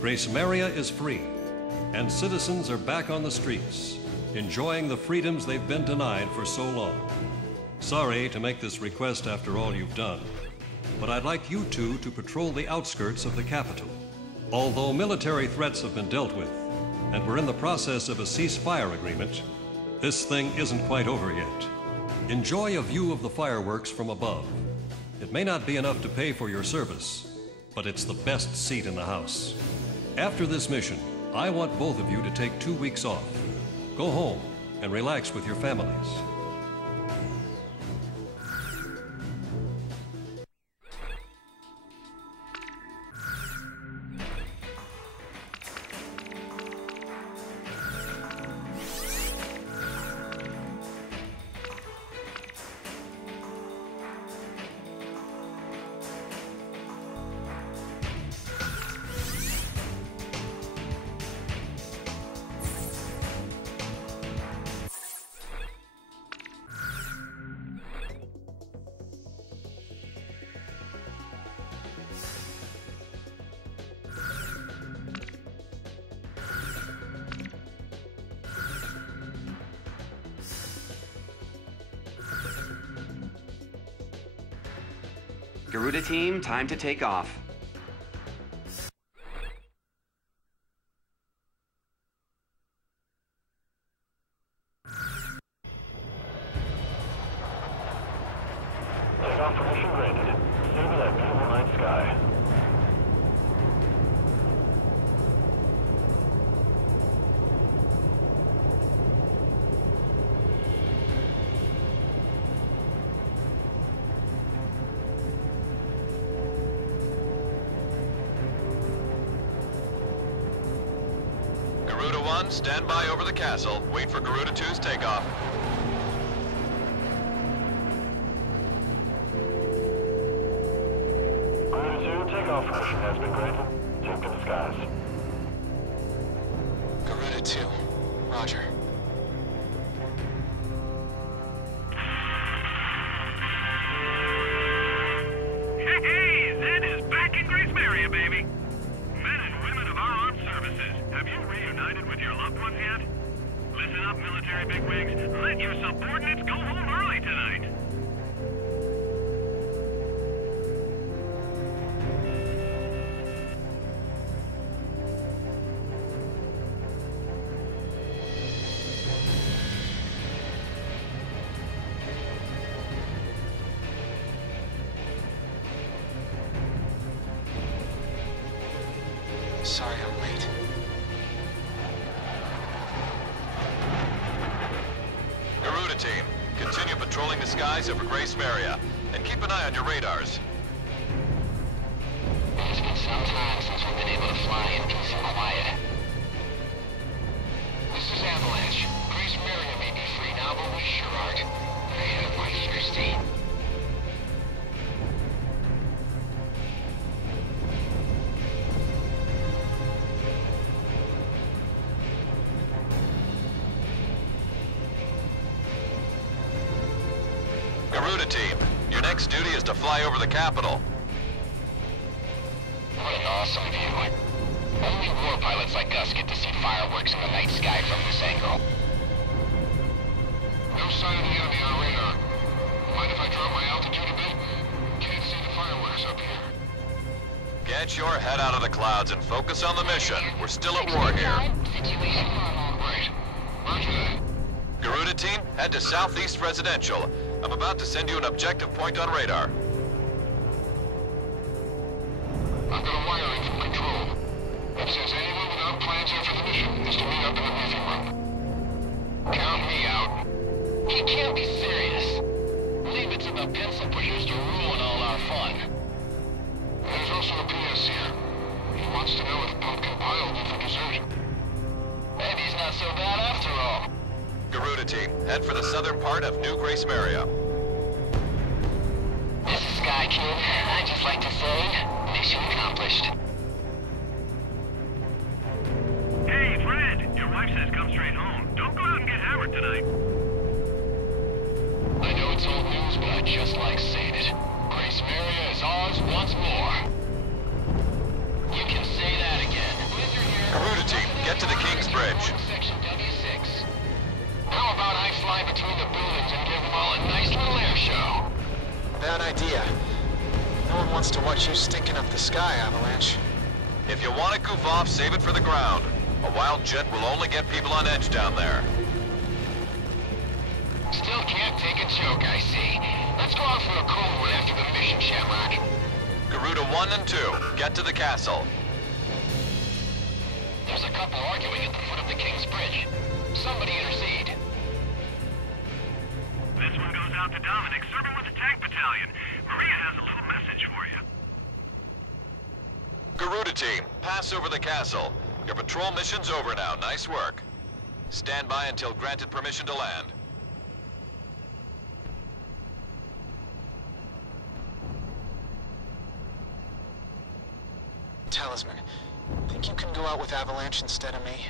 Grace Maria is free, and citizens are back on the streets, enjoying the freedoms they've been denied for so long. Sorry to make this request after all you've done, but I'd like you two to patrol the outskirts of the capital. Although military threats have been dealt with, and we're in the process of a ceasefire agreement, this thing isn't quite over yet. Enjoy a view of the fireworks from above. It may not be enough to pay for your service, but it's the best seat in the house. After this mission, I want both of you to take 2 weeks off. Go home and relax with your families. Garuda team, time to take off. Takeoff permission granted. Savor that beautiful night sky. Garuda 1, stand by over the castle. Wait for Garuda 2's takeoff. Garuda 2, takeoff permission has been granted. Take to the skies. Garuda 2. Roger. Hey, Zed is back in Grace Maria, baby! Men and women of our armed services, have you reunited with your loved ones yet? Listen up, military bigwigs. Let your subordinates go home early tonight. Sorry I'm late. Garuda team, continue patrolling the skies over Grace Maria, and keep an eye on your radars. It's been some time since we've been able to fly in peace and quiet. This is Avalanche. Grace Maria may be free now, but we sure aren't. They have my thirsty. Garuda team, your next duty is to fly over the capital. What an awesome view. Only war pilots like us get to see fireworks in the night sky from this angle. No sign of the enemy on radar. Mind if I drop my altitude a bit? Can't see the fireworks up here. Get your head out of the clouds and focus on the mission. We're still at war here. Situation. Right. Roger that. Garuda team, head to Southeast Residential. I'm about to send you an objective point on radar. I've got a wiring from control. It says anyone without plans after the mission is to meet up in the briefing room. Count me out. He can't be serious. Believe it's about pencil pushers to ruin all our fun. There's also a PS here. He wants to know if Pumpkin Pie will do for dessert. Maybe he's not so bad after all. Garuda team, head for the southern part of New Grace Maria. This is Sky Kid. I'd just like to say, mission accomplished. Hey, Fred! Your wife says come straight home. Don't go out and get hammered tonight. I know it's old news, but I'd just like saying it. Grace Maria is ours once more. You can say that again. bad idea. No one wants to watch you stinking up the sky, Avalanche. If you want to goof off, save it for the ground. A wild jet will only get people on edge down there. Still can't take a joke, I see. Let's go out for a cold one after the mission, Shamrock. Garuda 1 and 2, get to the castle. There's a couple arguing at the foot of the King's Bridge. Somebody intercede. This one goes out to Dominic, serving with the tank battalion. Maria has a little message for you. Garuda team, pass over the castle. Your patrol mission's over now. Nice work. Stand by until granted permission to land. Talisman, think you can go out with Avalanche instead of me?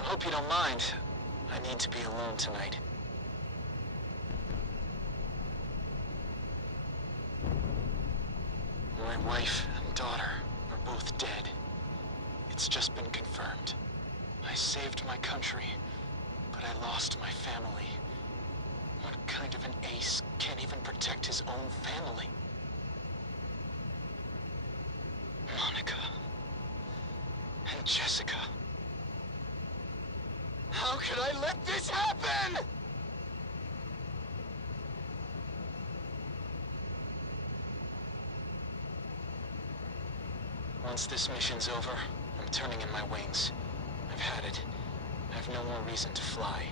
I hope you don't mind. I need to be alone tonight. My wife and daughter are both dead. It's just been confirmed. I saved my country, but I lost my family. What kind of an ace can't even protect his own family? Monica and Jessica. How could I let this happen? Once this mission's over, I'm turning in my wings. I've had it. I have no more reason to fly.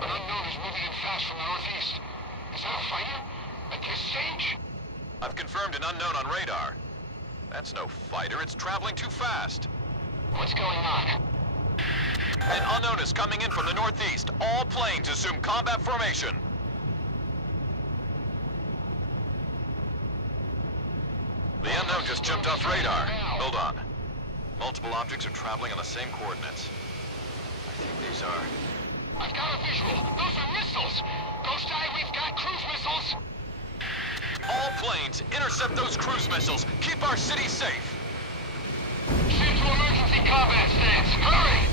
An unknown is moving in fast from the northeast. Is that a fighter? At this stage? I've confirmed an unknown on radar. That's no fighter, it's traveling too fast. What's going on? An unknown is coming in from the northeast. All planes assume combat formation. The unknown just jumped off radar. Hold on. Multiple objects are traveling on the same coordinates. I think these are... I've got a visual. Those are missiles. Ghost Eye, we've got cruise missiles. All planes, intercept those cruise missiles. Keep our city safe. Shift to emergency combat stance. Hurry!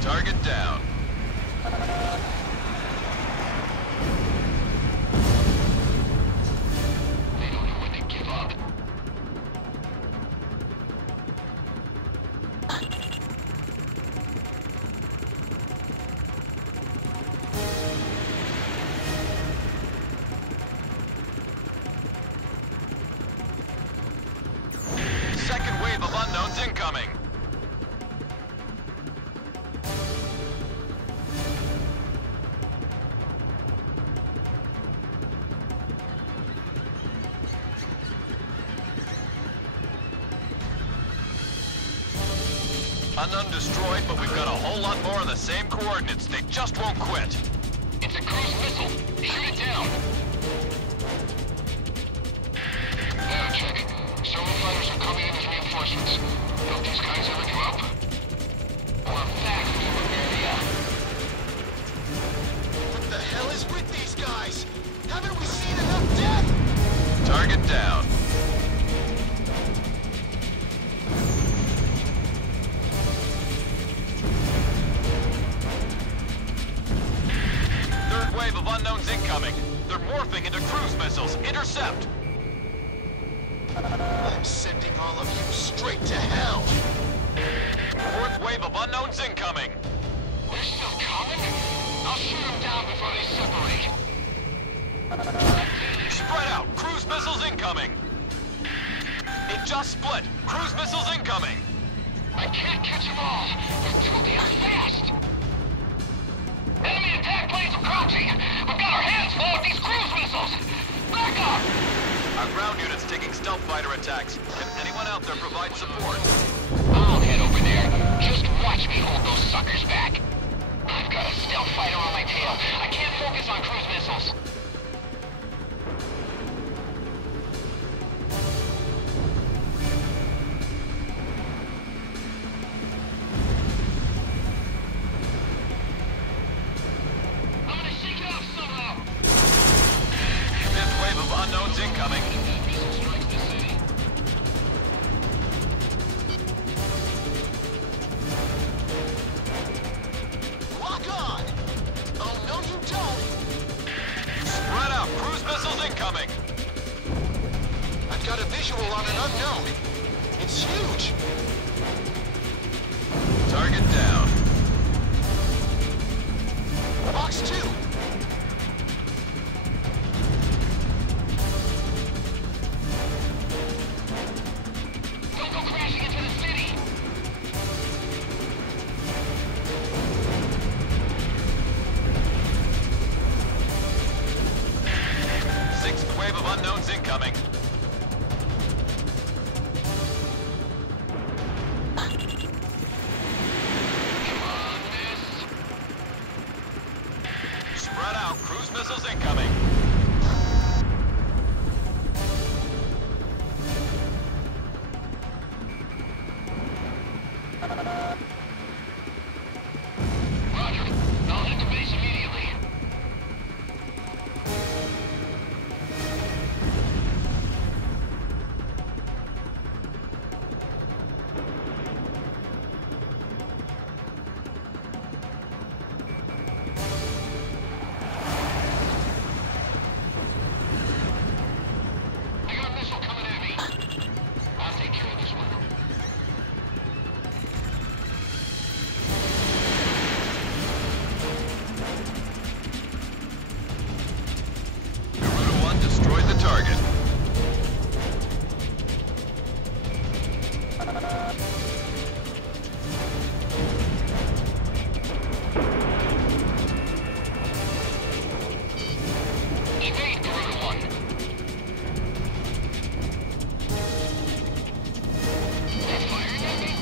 Target down. They don't know when to give up. Second wave of unknowns incoming. Unknown destroyed, but we've got a whole lot more on the same coordinates. They just won't quit. It's a cruise missile. Shoot it down. Now check. Several fighters are coming in as reinforcements. Don't these guys ever give up? We're back to Bavaria. What the hell is with these guys? Haven't we seen enough death? Target down. Third wave of unknowns incoming. They're morphing into cruise missiles. Intercept! I'm sending all of you straight to hell. Fourth wave of unknowns incoming. They're still coming? I'll shoot them down before they separate. Spread out. Cruise missiles incoming. It just split. Cruise missiles incoming. I can't catch them all. They're too damn fast. Enemy attack planes approaching. We've got our hands full with these cruise missiles. Back up! Our ground unit's taking stealth fighter attacks. Can anyone out there provide support? I'll head over there. Just watch me hold those suckers back. I've got a stealth fighter on my tail. I can't focus on cruise missiles. I'm gonna shake it off somehow. got a visual on an unknown. It's huge. Target down. Box 2. Don't go crashing into the city! Sixth wave of unknowns incoming. Spread out. Cruise missiles incoming. Roger. I'll hit the base immediately. I got a missile coming at me. I'll take care of this one. Garuda 1 destroyed the target. Evade, Garuda 1. They're firing at me?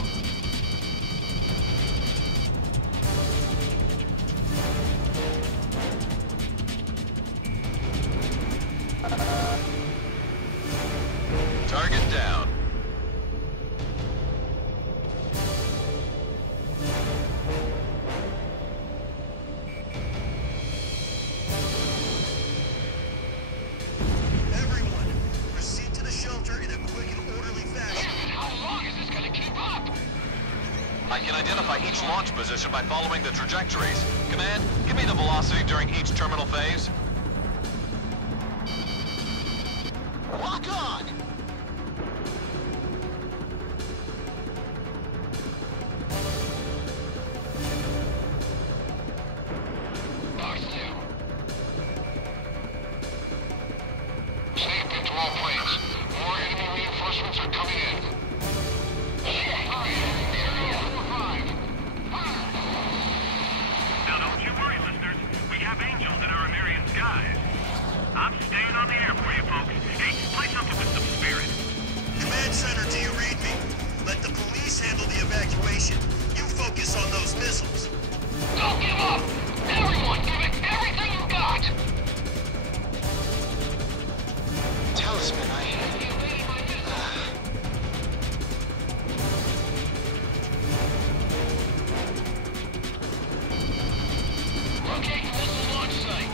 Target down. Everyone, proceed to the shelter in a quick and orderly fashion. Damn it, how long is this gonna keep up? I can identify each launch position by following the trajectories. Command, give me the velocity during each terminal phase. Lock on. Box 2. Stay pinned to all planes. More enemy reinforcements are coming in. Shit! Area 4-5. Now don't you worry, listeners. We have angels in our American skies. I'm staying on the air for you, folks. Hey, play something with some spirit. Command Center, do you read me? Let the police handle the evacuation. You focus on those missiles. Don't give up! Everyone, give it everything you got! Talisman, Locate the missile launch site.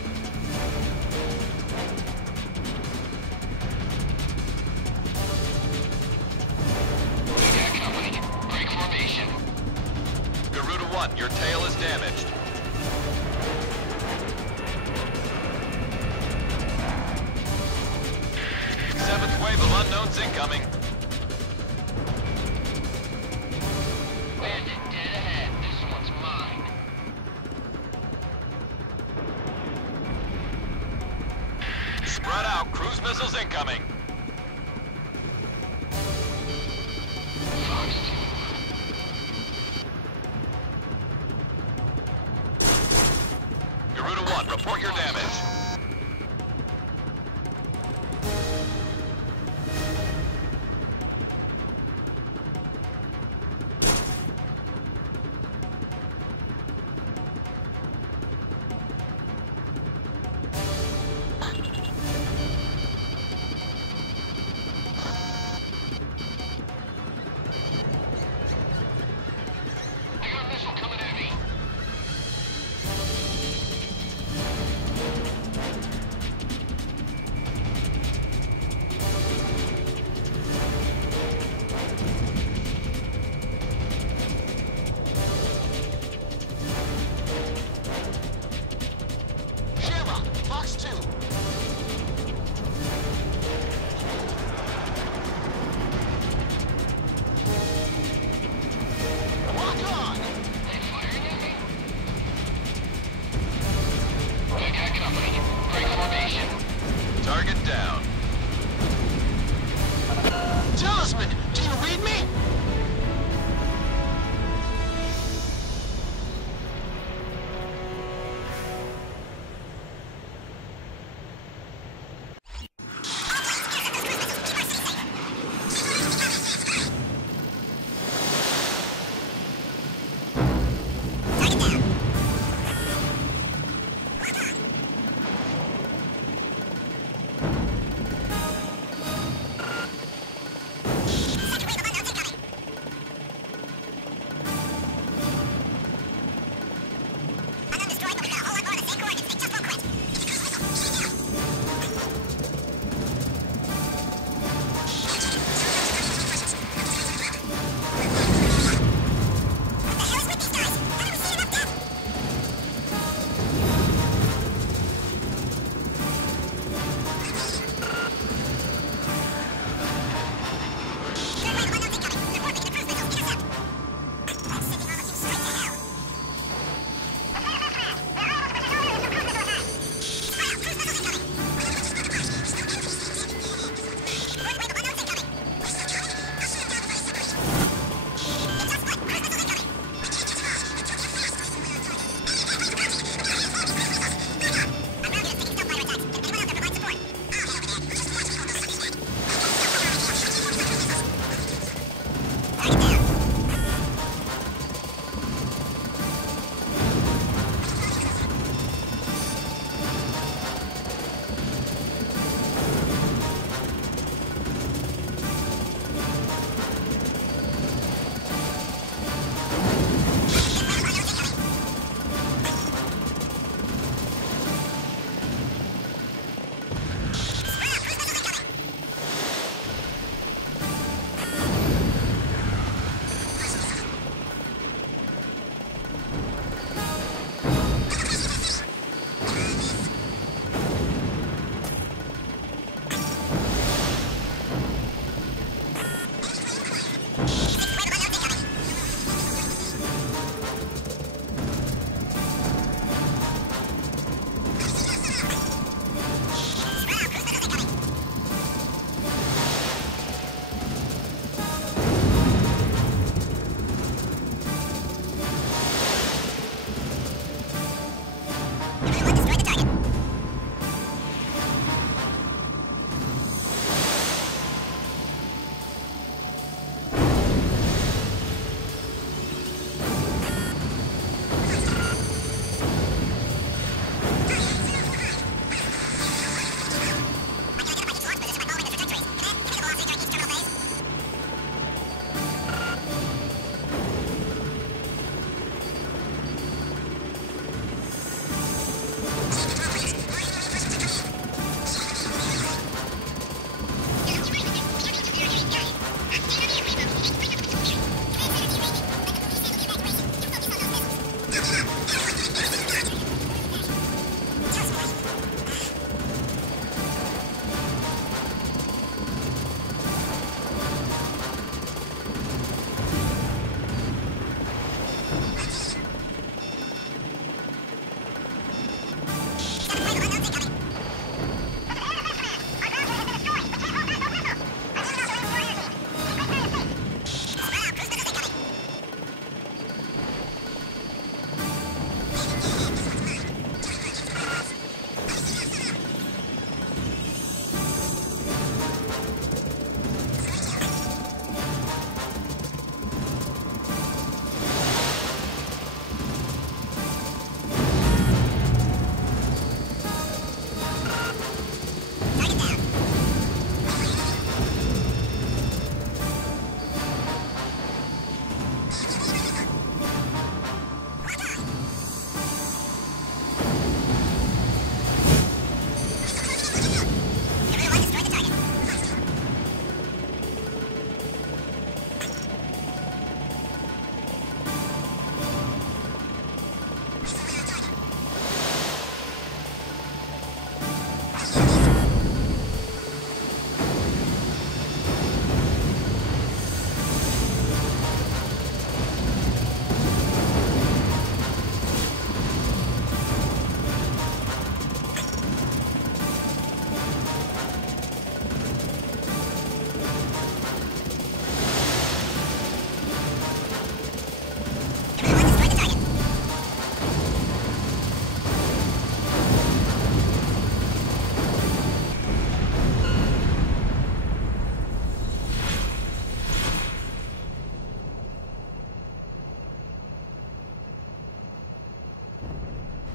We got company. Break formation. Garuda 1, your tail is damaged. Seventh wave of unknowns incoming. Bandit dead ahead. This one's mine. Spread out. Cruise missiles incoming. Fox 2. Garuda 1, report your damage. Osmond, do you read me?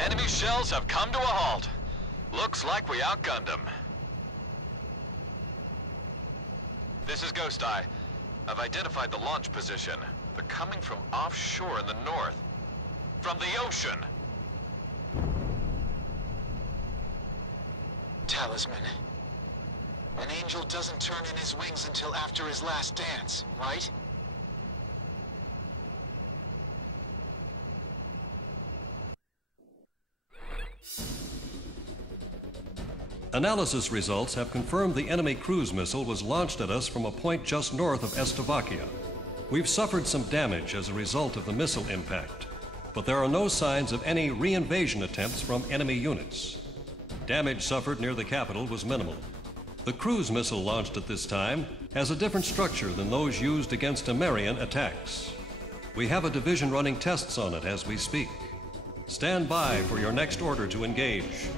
Enemy shells have come to a halt. Looks like we outgunned them. This is Ghost Eye. I've identified the launch position. They're coming from offshore in the north. From the ocean. Talisman. An angel doesn't turn in his wings until after his last dance, right? Analysis results have confirmed the enemy cruise missile was launched at us from a point just north of Estovakia. We've suffered some damage as a result of the missile impact, but there are no signs of any re-invasion attempts from enemy units. Damage suffered near the capital was minimal. The cruise missile launched at this time has a different structure than those used against Amerian attacks. We have a division running tests on it as we speak. Stand by for your next order to engage.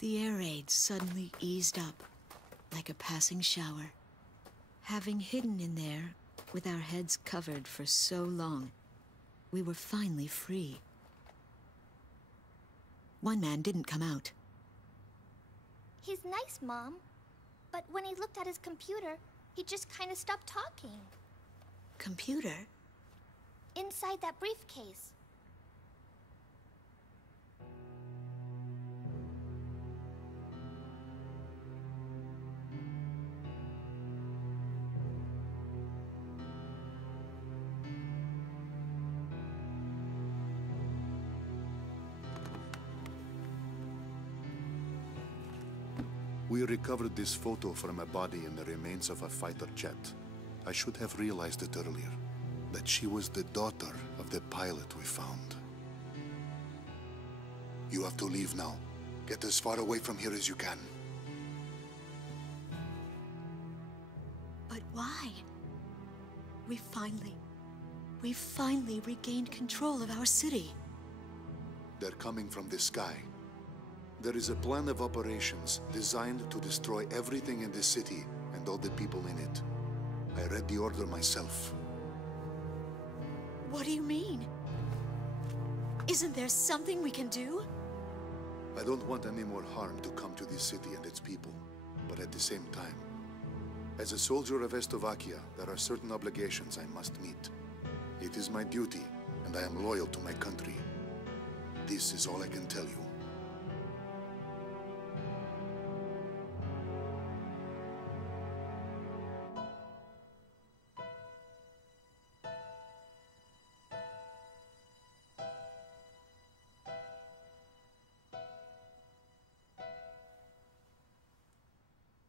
The air raid suddenly eased up, like a passing shower. Having hidden in there, with our heads covered for so long, we were finally free. One man didn't come out. He's nice, Mom. But when he looked at his computer, he just kind of stopped talking. Computer? Inside that briefcase. We recovered this photo from a body in the remains of a fighter jet. I should have realized it earlier, that she was the daughter of the pilot we found. You have to leave now. Get as far away from here as you can. But why? We finally regained control of our city. They're coming from the sky. There is a plan of operations designed to destroy everything in this city and all the people in it. I read the order myself. What do you mean? Isn't there something we can do? I don't want any more harm to come to this city and its people, but at the same time, as a soldier of Estovakia, there are certain obligations I must meet. It is my duty, and I am loyal to my country. This is all I can tell you.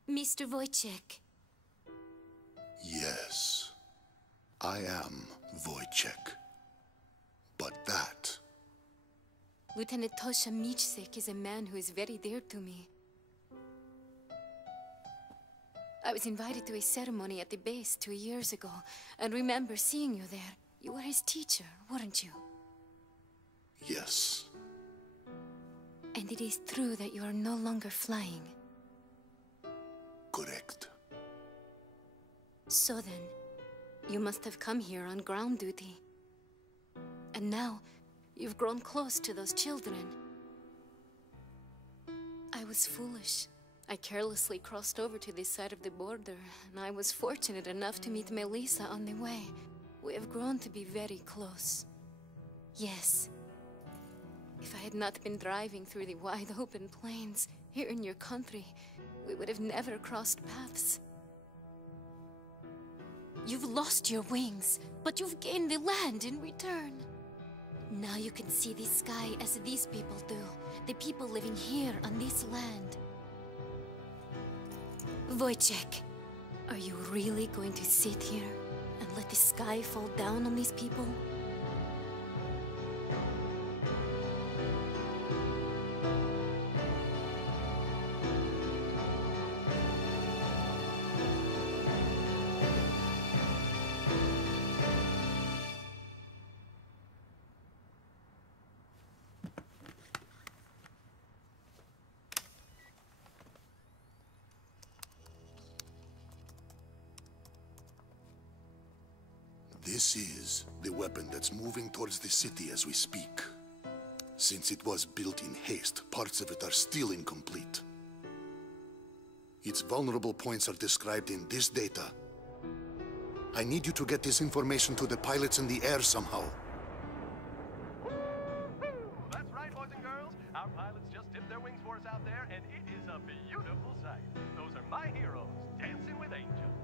Mr. Wojciech. Yes, I am Wojciech. But that... Lieutenant Tosha Michsik is a man who is very dear to me. I was invited to a ceremony at the base 2 years ago, and remember seeing you there. You were his teacher, weren't you? Yes. And it is true that you are no longer flying. Correct. So then, you must have come here on ground duty. And now, you've grown close to those children. I was foolish. I carelessly crossed over to this side of the border, and I was fortunate enough to meet Melissa on the way. We have grown to be very close. Yes. If I had not been driving through the wide open plains here in your country, we would have never crossed paths. You've lost your wings, but you've gained the land in return. Now you can see the sky as these people do, the people living here on this land. Wojciech, are you really going to sit here and let the sky fall down on these people? This is the weapon that's moving towards the city as we speak. Since it was built in haste, parts of it are still incomplete. Its vulnerable points are described in this data. I need you to get this information to the pilots in the air somehow. That's right, boys and girls. Our pilots just dipped their wings for us out there, and it is a beautiful sight. Those are my heroes, dancing with angels.